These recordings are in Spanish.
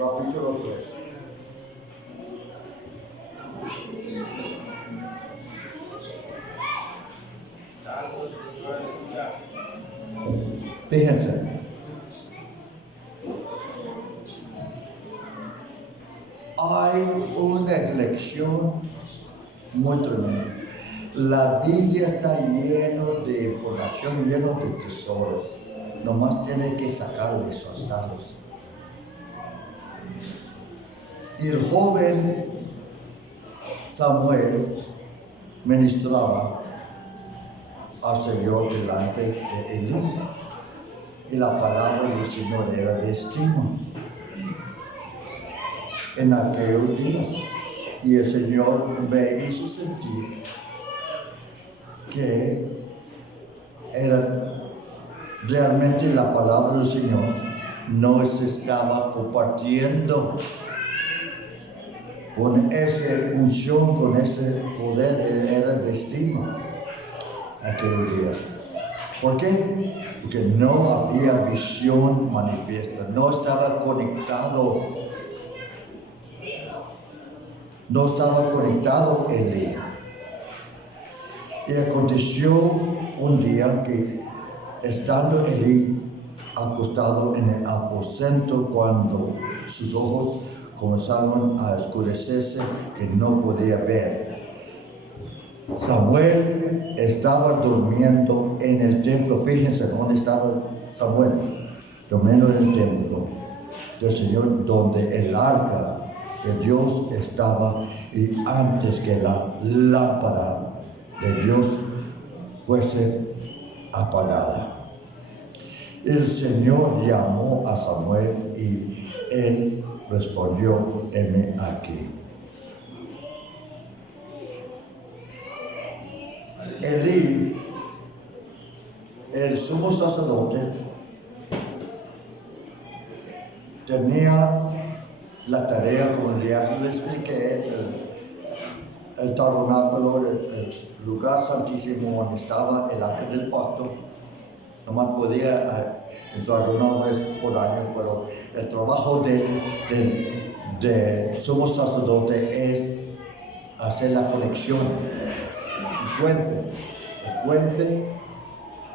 capítulo 3. Fíjense, hay una lección muy tremenda. La Biblia está llena de información, llena de tesoros. Nomás tiene que sacarlos, soltarlos. Y el joven Samuel ministraba al Señor delante de Elí. Y la palabra del Señor era de estima en aquellos días. Y el Señor me hizo sentir que era realmente la palabra del Señor no se estaba compartiendo con esa unción, con ese poder, era de estima aquellos días. ¿Por qué? Porque no había visión manifiesta, no estaba conectado. No estaba conectado Elí. Y aconteció un día que, estando Elí acostado en el aposento, cuando sus ojos comenzaron a oscurecerse, que no podía ver, Samuel estaba durmiendo en el templo. Fíjense dónde estaba Samuel, durmiendo en el templo del Señor, donde el arca de Dios estaba, y antes que la lámpara de Dios fuese apagada. El Señor llamó a Samuel y él respondió: heme aquí. Elí, el sumo sacerdote, tenía la tarea, como ya les expliqué, el tabernáculo, el lugar santísimo donde estaba el arca del pacto. Nomás podía entrar una vez por año, pero el trabajo del sumo sacerdote es hacer la conexión, el puente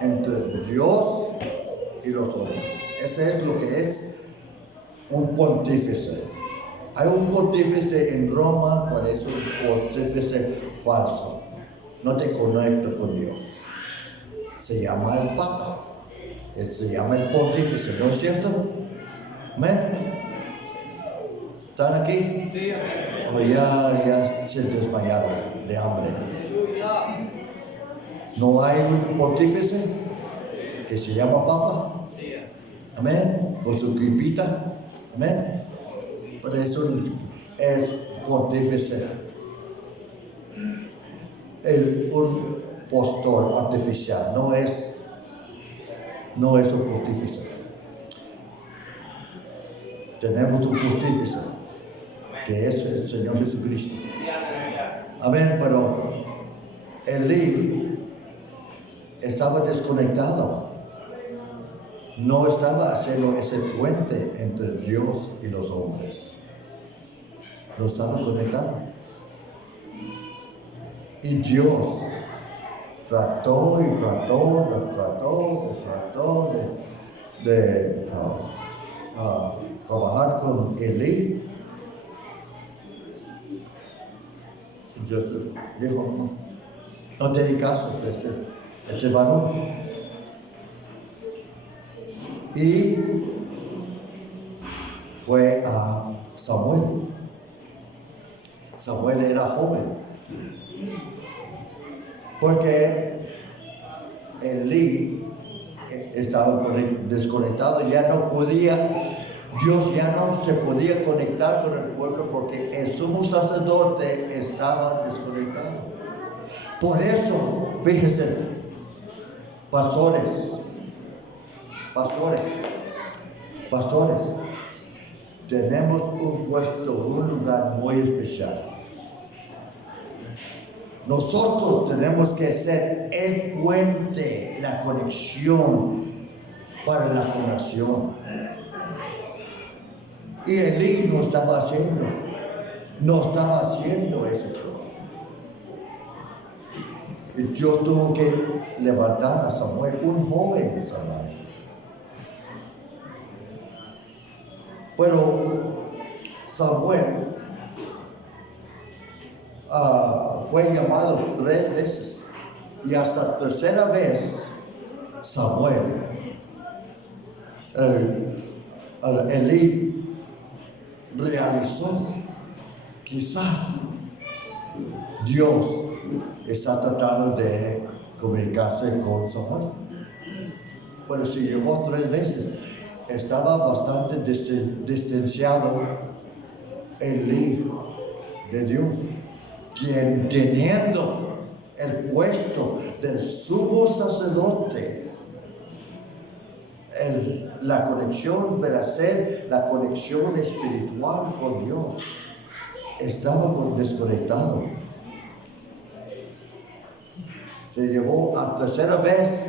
entre Dios y los hombres. Ese es lo que es un pontífice. Hay un pontífice en Roma, por eso es un pontífice falso. No te conecta con Dios. Se llama el Papa, se llama el pontífice, ¿no es cierto? ¿Amén? ¿Están aquí? Sí. O ya se desmayaron de hambre. ¿No hay un pontífice que se llama Papa? Amén. Con su gripita. Amén. Por eso es pontífice. Un pastor artificial no es un pontífice. Tenemos un pontífice que es el Señor Jesucristo. Amén. Pero Elí estaba desconectado. No estaba haciendo ese puente entre Dios y los hombres. No estaba conectado. Y Dios trató de trabajar con Elí. Dios dijo: no te di caso de este varón. Y fue a Samuel. Samuel era joven, porque Elí estaba desconectado, ya no podía, Dios ya no se podía conectar con el pueblo porque el sumo sacerdote estaba desconectado. Por eso, fíjense, pastores, tenemos un puesto, un lugar muy especial. Nosotros tenemos que ser el puente, la conexión para la formación. Y Elí no estaba haciendo eso. Y Dios tuvo que levantar a Samuel, un joven Samuel. Pero Samuel fue llamado 3 veces. Y hasta la tercera vez, Samuel, Elí realizó, quizás Dios está tratando de comunicarse con Samuel. Pero si llegó 3 veces, estaba bastante distanciado Elí de Dios, quien teniendo el puesto del sumo sacerdote, la conexión para hacer la conexión espiritual con Dios, estaba desconectado. Se llevó a tercera vez,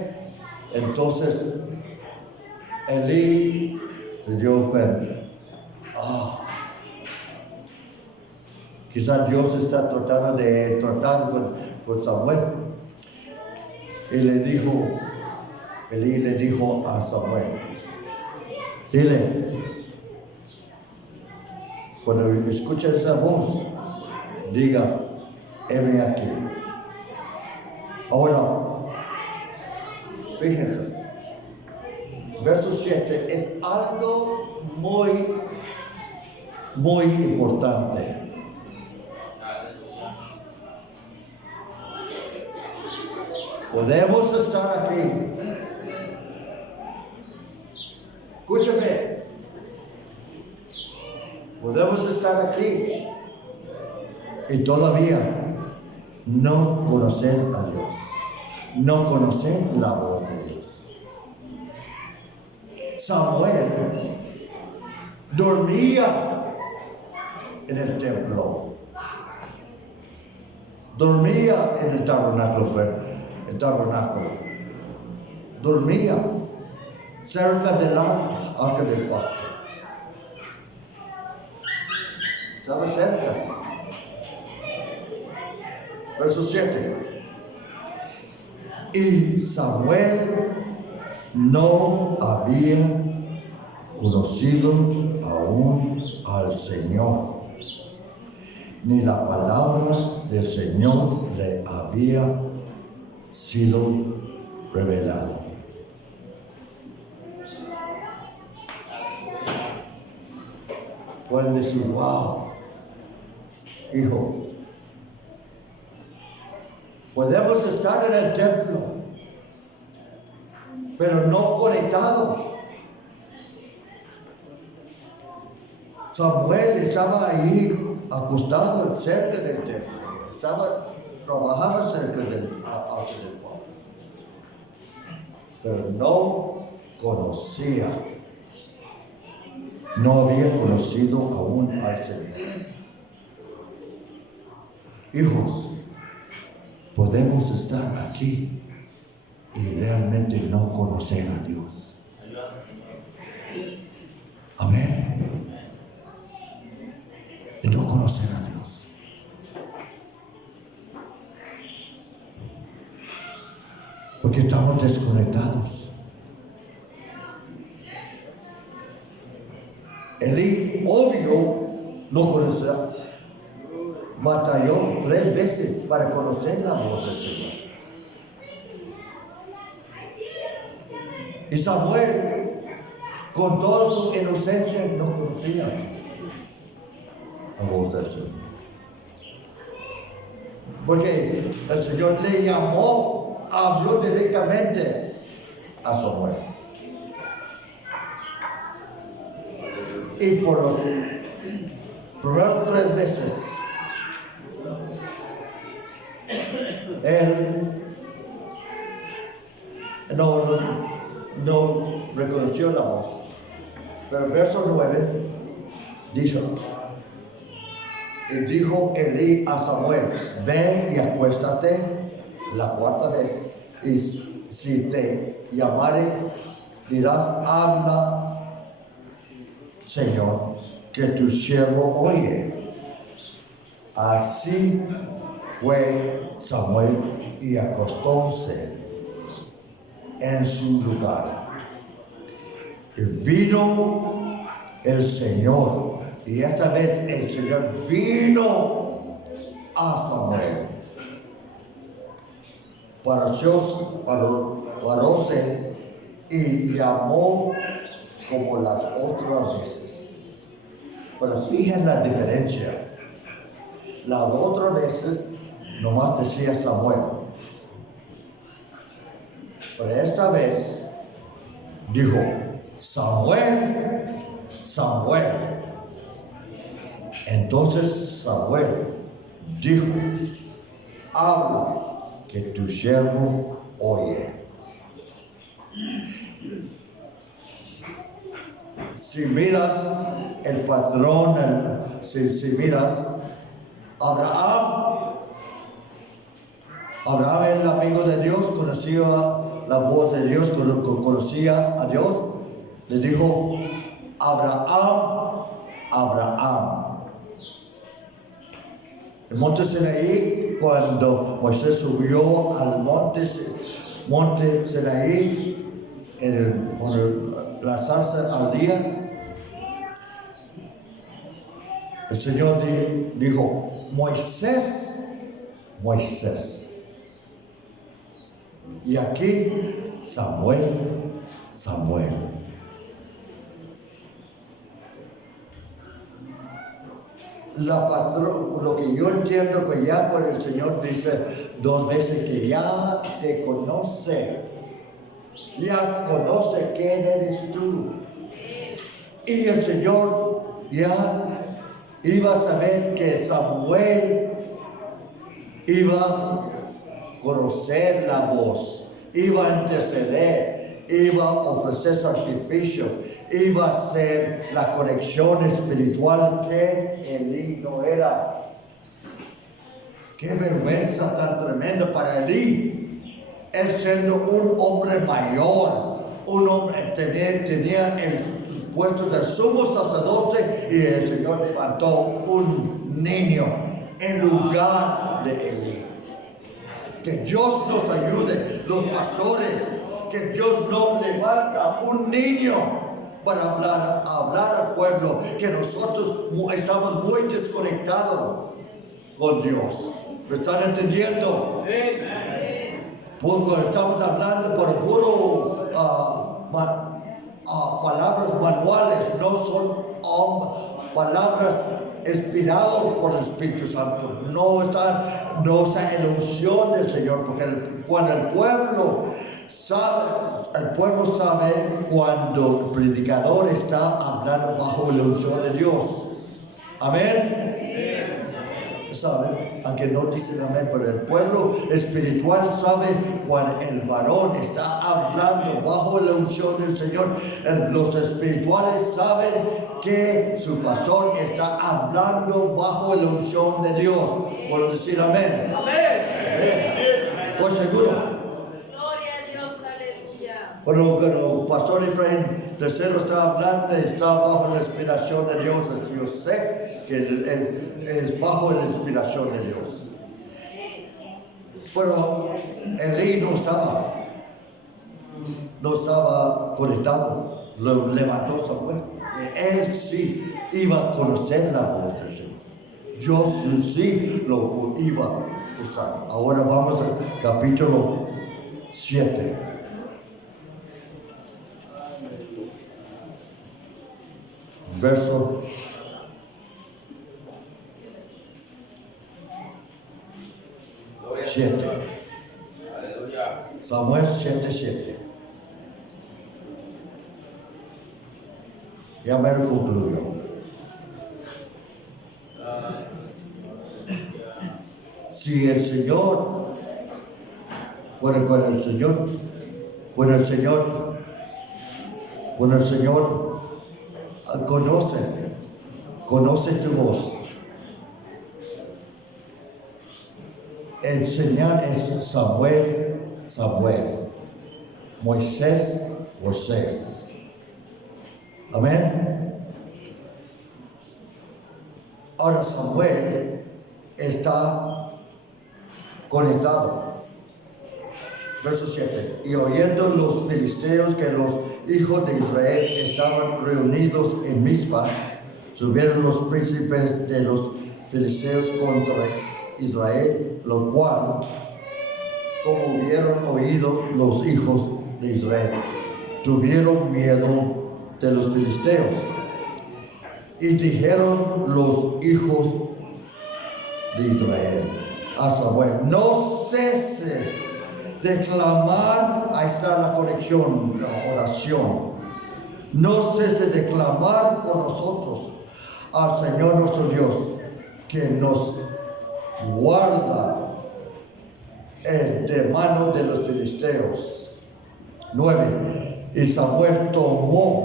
entonces Elí se dio cuenta. Quizás Dios está tratando de tratar con Samuel. Y Elí le dijo a Samuel, dile, cuando escuches esa voz, diga, heme aquí. Ahora, fíjense, verso 7 es algo muy, muy importante. Podemos estar aquí. Escúchame. Podemos estar aquí y todavía no conocer a Dios, no conocer la voz de Dios. Samuel dormía en el templo, dormía en el tabernáculo, dormía cerca del arca del pacto. Estaba cerca. Verso 7. Y Samuel no había conocido aún al Señor, ni la palabra del Señor le había sido revelada. Pueden decir, wow, hijo, podemos estar en el templo, pero no conectados. Samuel estaba ahí acostado cerca del templo, trabajaba cerca del arca del pacto, pero no conocía, no había conocido aún al Señor. Hijos, podemos estar aquí y realmente no conocer a Dios. Amén. Y no conocer a Dios. Porque estamos desconectados. Elí, obvio, no conocía. Batalló 3 veces para conocer la voz del Señor. Y Samuel, con toda su inocencia, no conocía la voz del Señor. Porque el Señor le llamó, habló directamente a Samuel. Y por los primeros 3 veces, él no reconoció la voz. Pero el verso 9 dice, y dijo Elí a Samuel, ven y acuéstate la 4ª vez, y si te llamare, dirás, habla, Señor, que tu siervo oye. Así fue Samuel y acostóse en su lugar. Y vino el Señor, y esta vez el Señor vino a Samuel. Paróse y llamó como las otras veces. Pero fíjense la diferencia. Las otras veces nomás decía Samuel. Pero esta vez dijo, Samuel, Samuel. Entonces Samuel dijo, habla, que tu siervo oye. Si miras el patrón, si miras Abraham era el amigo de Dios, conocía la voz de Dios, conocía a Dios. Le dijo, Abraham, Abraham. El monte Sinaí, cuando Moisés subió al monte Sinaí, la zarza ardía, el Señor dijo, Moisés, Moisés. Y aquí, Samuel, Samuel. Lo que yo entiendo que ya por el Señor dice 2 veces que ya te conoce, ya conoce quién eres tú. Y el Señor ya iba a saber que Samuel iba a conocer la voz, iba a interceder, iba a ofrecer sacrificios, iba a hacer la conexión espiritual que Elí no era. Qué vergüenza tan tremenda para Elí. Él siendo un hombre mayor, un hombre tenía el puesto de sumo sacerdote y el Señor levantó un niño en lugar de Elí. Que Dios nos ayude, los pastores, que Dios nos levanta un niño para hablar al pueblo, que nosotros estamos muy desconectados con Dios. ¿Me están entendiendo? Porque estamos hablando por puro palabras manuales, no son palabras inspiradas por el Espíritu Santo. No está en la unción del Señor, porque cuando el pueblo sabe cuando el predicador está hablando bajo la unción de Dios. Amén. ¿Sabe? Aunque no dicen amén, pero el pueblo espiritual sabe cuando el varón está hablando bajo la unción del Señor. Los espirituales saben que su pastor está hablando bajo la unción de Dios. ¿Puedo decir amén? Amén. ¿Estoy seguro? Gloria a Dios, aleluya. Cuando el pastor Efraín III está hablando, está bajo la inspiración de Dios. Yo sé que él es bajo la inspiración de Dios. Pero Elí no estaba conectado. Lo levantó Samuel. Él sí iba a conocer la voz del Señor. Dios sí lo iba a usar. Ahora vamos al capítulo 7. Verso 7. Samuel 7:7. Ya me lo concluyó. Si el Señor, cuando el Señor conoce tu voz. El señal es Samuel, Samuel. Moisés, Moisés. Amén. Ahora Samuel está conectado. Verso 7. Y oyendo los filisteos que los hijos de Israel estaban reunidos en Mizpa, subieron los príncipes de los filisteos contra Israel, lo cual, como hubieron oído los hijos de Israel, tuvieron miedo de los filisteos. Y dijeron los hijos de Israel a Samuel: no ceses de clamar. Ahí está la conexión, la oración. No ceses de clamar por nosotros al Señor nuestro Dios, que nos guarda de mano de los filisteos. 9. Y Samuel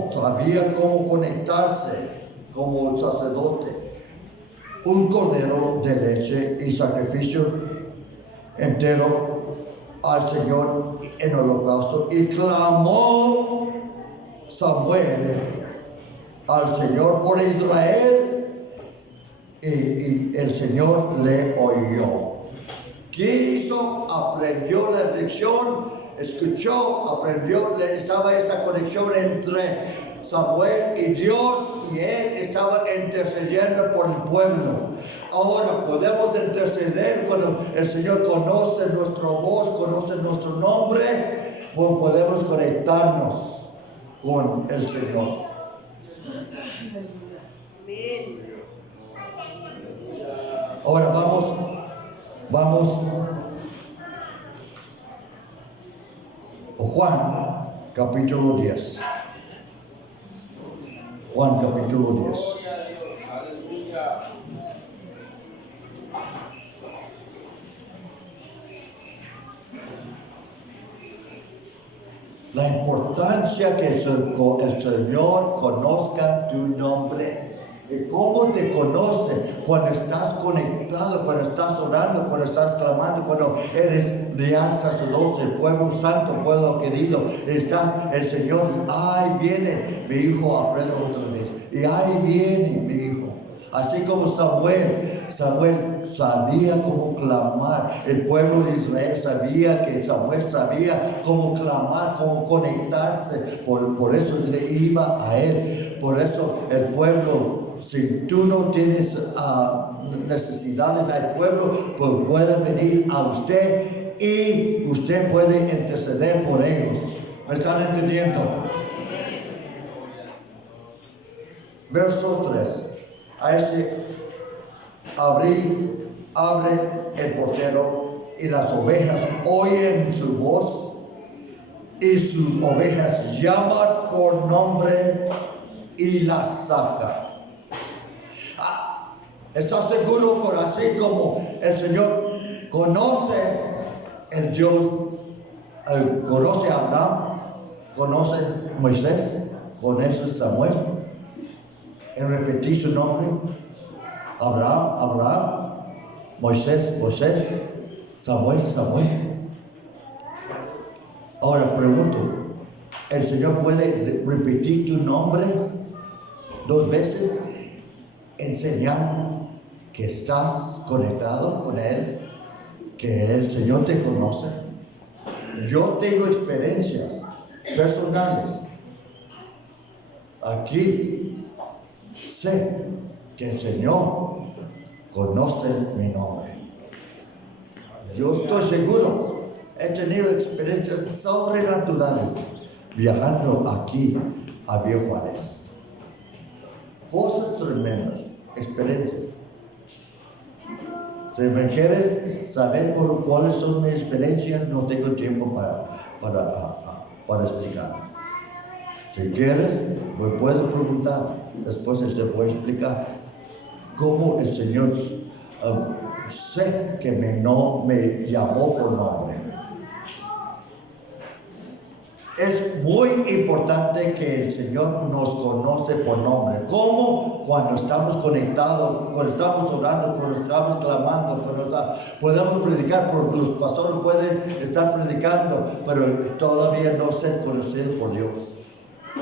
sabía cómo conectarse como sacerdote, un cordero de leche y sacrificio entero al Señor en holocausto. Y clamó Samuel al Señor por Israel, y el Señor le oyó. ¿Qué hizo? Aprendió la lección, escuchó, aprendió. Estaba esa conexión entre Samuel y Dios, y él estaba intercediendo por el pueblo. Ahora podemos interceder cuando el Señor conoce nuestra voz, conoce nuestro nombre, pues podemos conectarnos con el Señor. Ahora vamos Juan capítulo 10. Juan capítulo 10. La importancia que el Señor conozca tu nombre. ¿Y cómo te conoce? Cuando estás conectado, cuando estás orando, cuando estás clamando, cuando eres real sacerdote, pueblo santo, pueblo querido. Está el Señor, ahí viene mi hijo Alfredo otra vez. Y ahí viene mi hijo. Así como Samuel sabía cómo clamar. El pueblo de Israel sabía que Samuel sabía cómo clamar, cómo conectarse. Por eso le iba a él. Por eso el pueblo, si tú no tienes necesidades al pueblo, pues puede venir a usted y usted puede interceder por ellos. ¿Me están entendiendo? Verso 3. A ese abre el portero, y las ovejas oyen su voz, y sus ovejas llaman por nombre y las saca. ¿Estás seguro? Por así como el Señor conoce el Dios, conoce a Abraham, conoce a Moisés, conoce a Samuel, en repetir su nombre: Abraham, Moisés, Samuel. Ahora pregunto, ¿el Señor puede repetir tu nombre 2 veces en señal que estás conectado con Él, que el Señor te conoce? Yo tengo experiencias personales. Aquí sé que el Señor conoce mi nombre. Yo estoy seguro, he tenido experiencias sobrenaturales viajando aquí a Viejo Juárez. Cosas tremendas, experiencias. Si me quieres saber cuáles son mis experiencias, no tengo tiempo para explicar. Si quieres, me puedes preguntar. Después te voy a explicar cómo el Señor sé que no me llamó por nombre. Es muy importante que el Señor nos conoce por nombre. ¿Cómo? Cuando estamos conectados, cuando estamos orando, cuando estamos clamando, podemos predicar, porque los pastores pueden estar predicando, pero todavía no ser conocidos por Dios.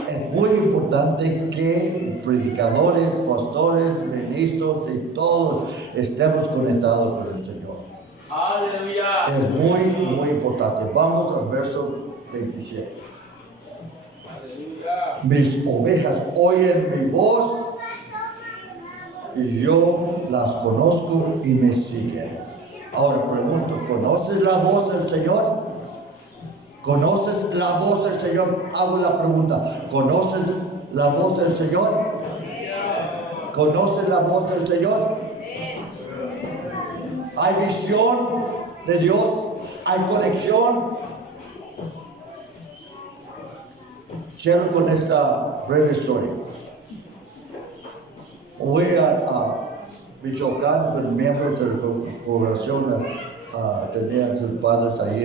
Es muy importante que predicadores, pastores, ministros y todos estemos conectados con el Señor. Aleluya. Es muy importante. Vamos al verso 27. Aleluya. Mis ovejas oyen mi voz y yo las conozco y me siguen. Ahora pregunto, ¿conoces la voz del Señor? ¿Conoces la voz del Señor? Hago la pregunta, ¿conoces la voz del Señor? ¿Conoces la voz del Señor? ¿Hay visión de Dios? ¿Hay conexión? Cierro con esta breve historia. Voy a Michoacán, con miembros de la congregación tenían sus padres ahí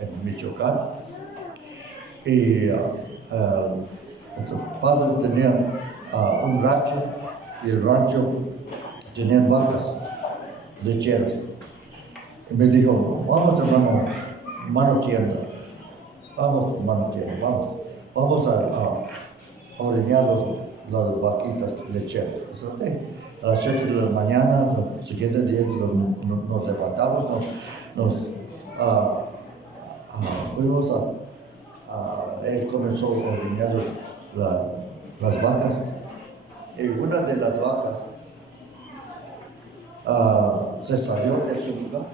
en Michoacán. Y nuestros padres tenían un rancho, y el rancho tenían vacas lecheras. Y me dijo, vamos hermano tienda, vamos hermano tienda, vamos a ordeñar las vaquitas lecheras. Dice, okay. A las 7 de la mañana, el siguiente día nos levantamos, fuimos él comenzó a ordeñar las vacas, y una de las vacas se salió de su lugar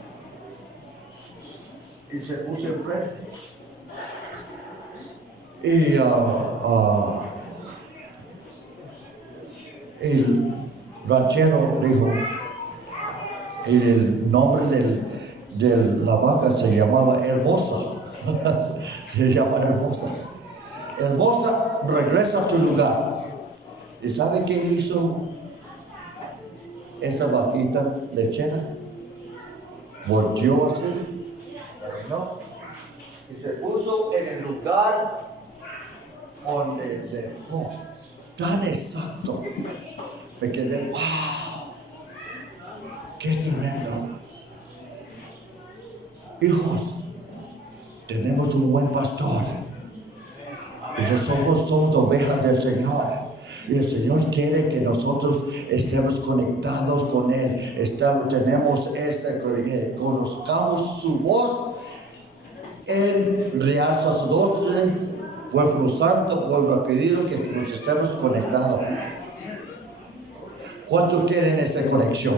y se puso enfrente. Y el ranchero dijo, el nombre de la vaca se llamaba Hermosa. Se llama Hermosa. Hermosa, regresa a tu lugar. ¿Y sabe qué hizo esa vaquita lechera? Volteó así, ¿no? Y se puso en el lugar donde dejó. Tan exacto. Me quedé, wow, qué tremendo. Hijos, tenemos un buen pastor. Y nosotros somos ovejas del Señor. Y el Señor quiere que nosotros estemos conectados con Él. Tenemos conozcamos su voz. El real sacerdote, pueblo santo, pueblo querido, que nos estemos conectados. ¿Cuántos quieren esa conexión?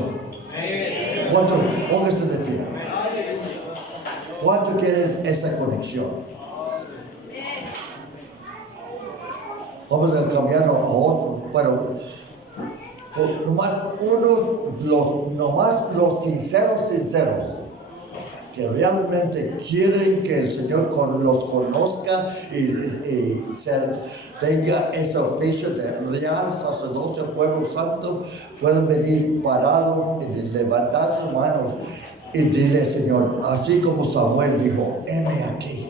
¿Cuántos? Póngase de pie. ¿Cuántos quieren esa conexión? Vamos a cambiarlo a otro, pero nomás los sinceros, que realmente quieren que el Señor los conozca y tenga ese oficio de real sacerdocio, pueblo santo, pueden venir parados y levantar sus manos y dile, Señor, así como Samuel dijo, heme aquí.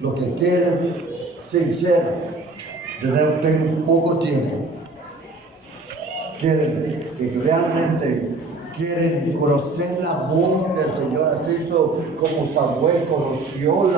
Lo que quieren, sincero, tengo poco tiempo. Que realmente quieren conocer la voz del Señor, así como Samuel conoció la